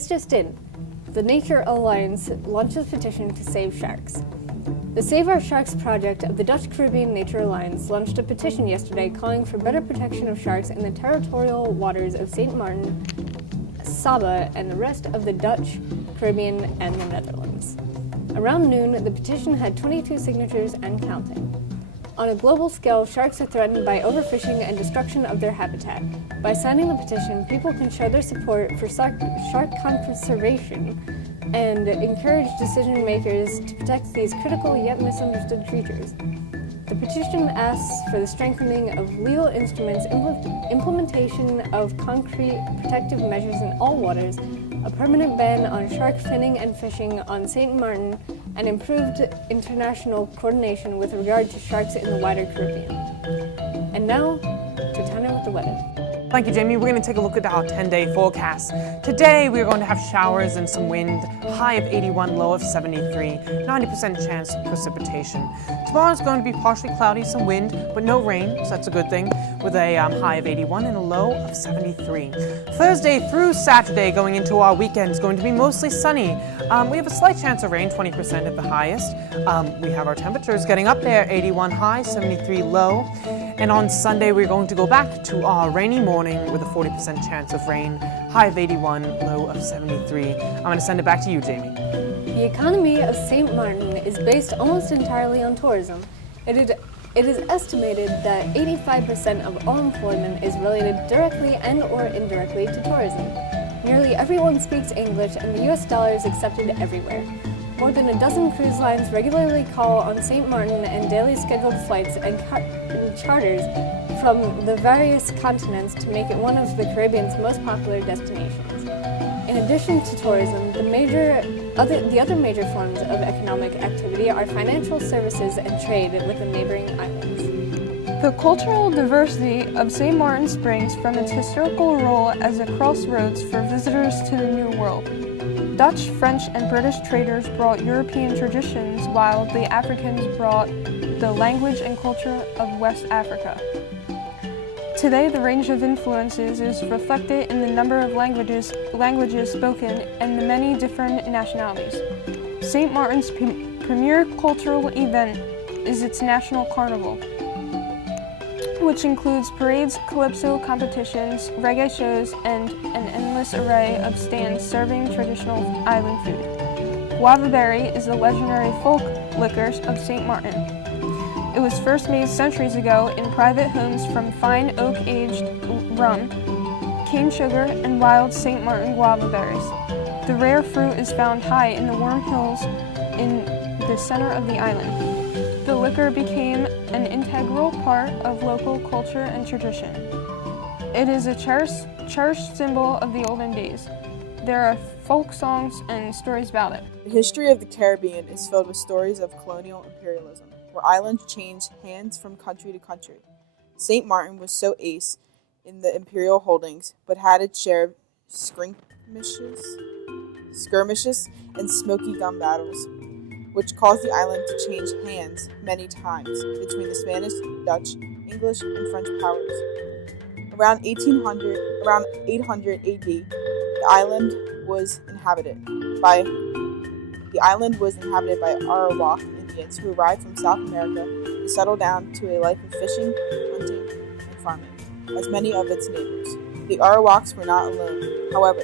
This just in. The Nature Alliance launches petition to save sharks. The Save Our Sharks project of the Dutch Caribbean Nature Alliance launched a petition yesterday calling for better protection of sharks in the territorial waters of St. Maarten, Saba, and the rest of the Dutch, Caribbean, and the Netherlands. Around noon, the petition had 22 signatures and counting. On a global scale, sharks are threatened by overfishing and destruction of their habitat. By signing the petition, people can show their support for shark conservation and encourage decision makers to protect these critical yet misunderstood creatures. The petition asks for the strengthening of legal instruments, implementation of concrete protective measures in all waters, a permanent ban on shark finning and fishing on St. Maarten, and improved international coordination with regard to sharks in the wider Caribbean. And now, to Tanner with the weather. Thank you, Jamie. We're going to take a look at our 10-day forecast. Today, we're going to have showers and some wind, high of 81, low of 73, 90% chance of precipitation. Tomorrow is going to be partially cloudy, some wind, but no rain, so that's a good thing, with a high of 81 and a low of 73. Thursday through Saturday, going into our weekend, is going to be mostly sunny. We have a slight chance of rain, 20% at the highest. We have our temperatures getting up there, 81 high, 73 low. And on Sunday, we're going to go back to our rainy morning with a 40% chance of rain, high of 81, low of 73. I'm going to send it back to you, Jamie. The economy of St. Maarten is based almost entirely on tourism. It is estimated that 85% of all employment is related directly and or indirectly to tourism. Nearly everyone speaks English and the US dollar is accepted everywhere. More than a dozen cruise lines regularly call on St. Maarten and daily scheduled flights and charters from the various continents to make it one of the Caribbean's most popular destinations. In addition to tourism, the other major forms of economic activity are financial services and trade with the neighboring islands. The cultural diversity of St. Maarten springs from its historical role as a crossroads for visitors to the New World. Dutch, French, and British traders brought European traditions, while the Africans brought the language and culture of West Africa. Today, the range of influences is reflected in the number of languages spoken and the many different nationalities. St. Maarten's premier cultural event is its National Carnival, which includes parades, calypso competitions, reggae shows, and an endless array of stands serving traditional island food. Guava berry is the legendary folk liquor of St. Maarten. It was first made centuries ago in private homes from fine oak-aged rum, cane sugar, and wild St. Maarten guava berries. The rare fruit is found high in the warm hills in the center of the island. The liquor became an integral part of local culture and tradition. It is a cherished symbol of the olden days. There are folk songs and stories about it. The history of the Caribbean is filled with stories of colonial imperialism, where islands changed hands from country to country. St. Maarten was so ace in the imperial holdings, but had its share of skirmishes, and smoky gun battles, which caused the island to change hands many times between the Spanish, Dutch, English, and French powers. Around 800 AD, the island was inhabited by Arawak Indians who arrived from South America to settle down to a life of fishing, hunting, and farming, as many of its neighbors. The Arawaks were not alone, however.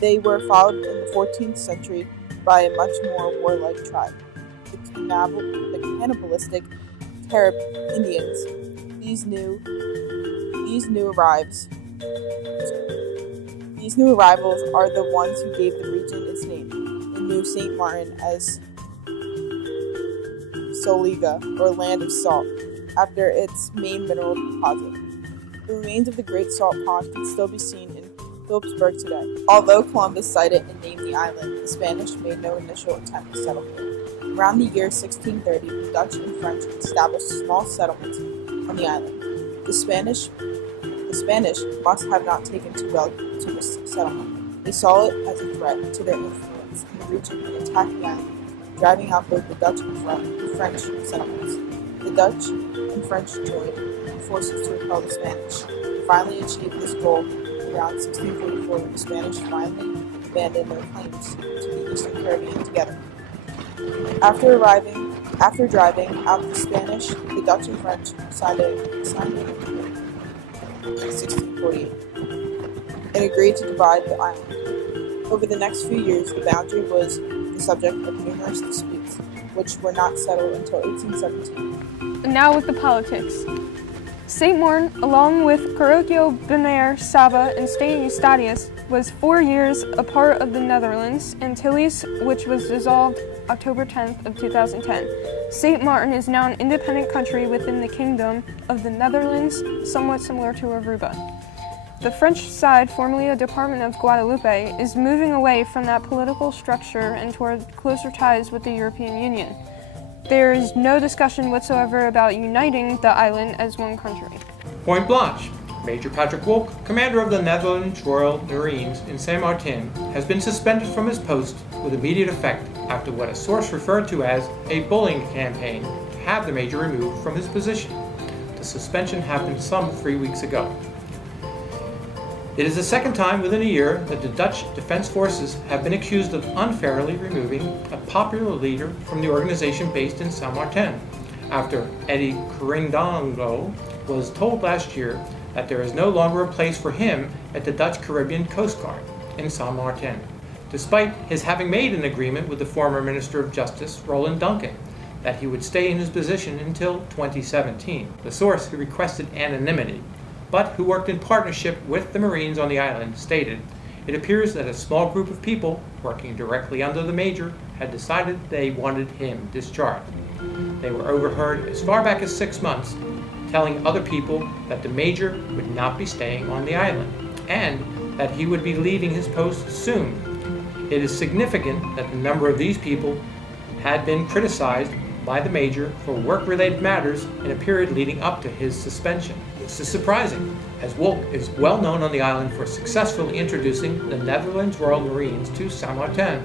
They were followed in the 14th century by a much more warlike tribe, the cannibalistic Carib Indians. These new arrivals are the ones who gave the region its name and knew St. Maarten as Soliga, or Land of Salt, after its main mineral deposit. The remains of the Great Salt Pond can still be seen in Philipsburg today. Although Columbus sighted and named the island, the Spanish made no initial attempt to settle here. Around the year 1630, the Dutch and French established small settlements on the island. The Spanish must have not taken too well to this settlement. They saw it as a threat to their influence in the region and attacked the island, driving out both the Dutch and French settlements. The Dutch and French joined forces to repel the Spanish, and finally achieved this goal around 1644 when the Spanish finally abandon their claims to the Eastern Caribbean together. After driving out the Spanish, the Dutch and French signed an agreement in 1648 and agreed to divide the island. Over the next few years, the boundary was the subject of numerous disputes, which were not settled until 1817. And now with the politics. St. Maarten, along with Carroccio, Bonaire, Saba, and St. Eustatius, was 4 years a part of the Netherlands, and Tilly's, which was dissolved October 10th of 2010. St. Maarten is now an independent country within the Kingdom of the Netherlands, somewhat similar to Aruba. The French side, formerly a department of Guadeloupe, is moving away from that political structure and toward closer ties with the European Union. There is no discussion whatsoever about uniting the island as one country. Point Blanche. Major Patrick Wolk, commander of the Netherlands Royal Marines in Saint Martin, has been suspended from his post with immediate effect after what a source referred to as a bullying campaign to have the major removed from his position. The suspension happened some 3 weeks ago. It is the second time within a year that the Dutch Defense Forces have been accused of unfairly removing a popular leader from the organization based in Saint Martin, after Eddie Quirindongo was told last year that there is no longer a place for him at the Dutch Caribbean Coast Guard in Saint Martin, despite his having made an agreement with the former Minister of Justice, Roland Duncan, that he would stay in his position until 2017. The source, who requested anonymity, but who worked in partnership with the Marines on the island, stated, "It appears that a small group of people working directly under the major had decided they wanted him discharged. They were overheard as far back as 6 months telling other people that the major would not be staying on the island and that he would be leaving his post soon. It is significant that the number of these people had been criticized by the major for work-related matters in a period leading up to his suspension. This is surprising, as Wolk is well known on the island for successfully introducing the Netherlands Royal Marines to Saint Martin,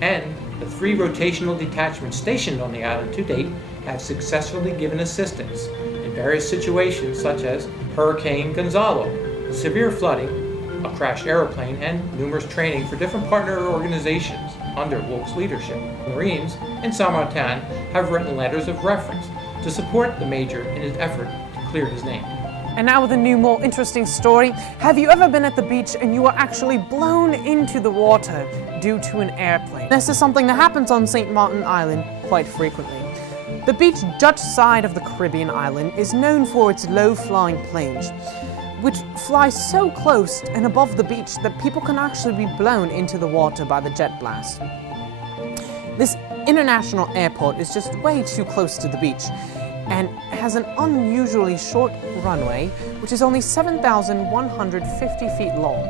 and the 3 rotational detachments stationed on the island to date have successfully given assistance in various situations such as Hurricane Gonzalo, severe flooding, a crashed aeroplane, and numerous training for different partner organizations under Wolk's leadership. Marines in Saint Martin have written letters of reference to support the major in his effort to clear his name. And now with a new, more interesting story. Have you ever been at the beach and you were actually blown into the water due to an airplane? This is something that happens on St. Martin Island quite frequently. The beach Dutch side of the Caribbean island is known for its low-flying planes, which fly so close and above the beach that people can actually be blown into the water by the jet blast. This international airport is just way too close to the beach and has an unusually short runway, which is only 7,150 feet long.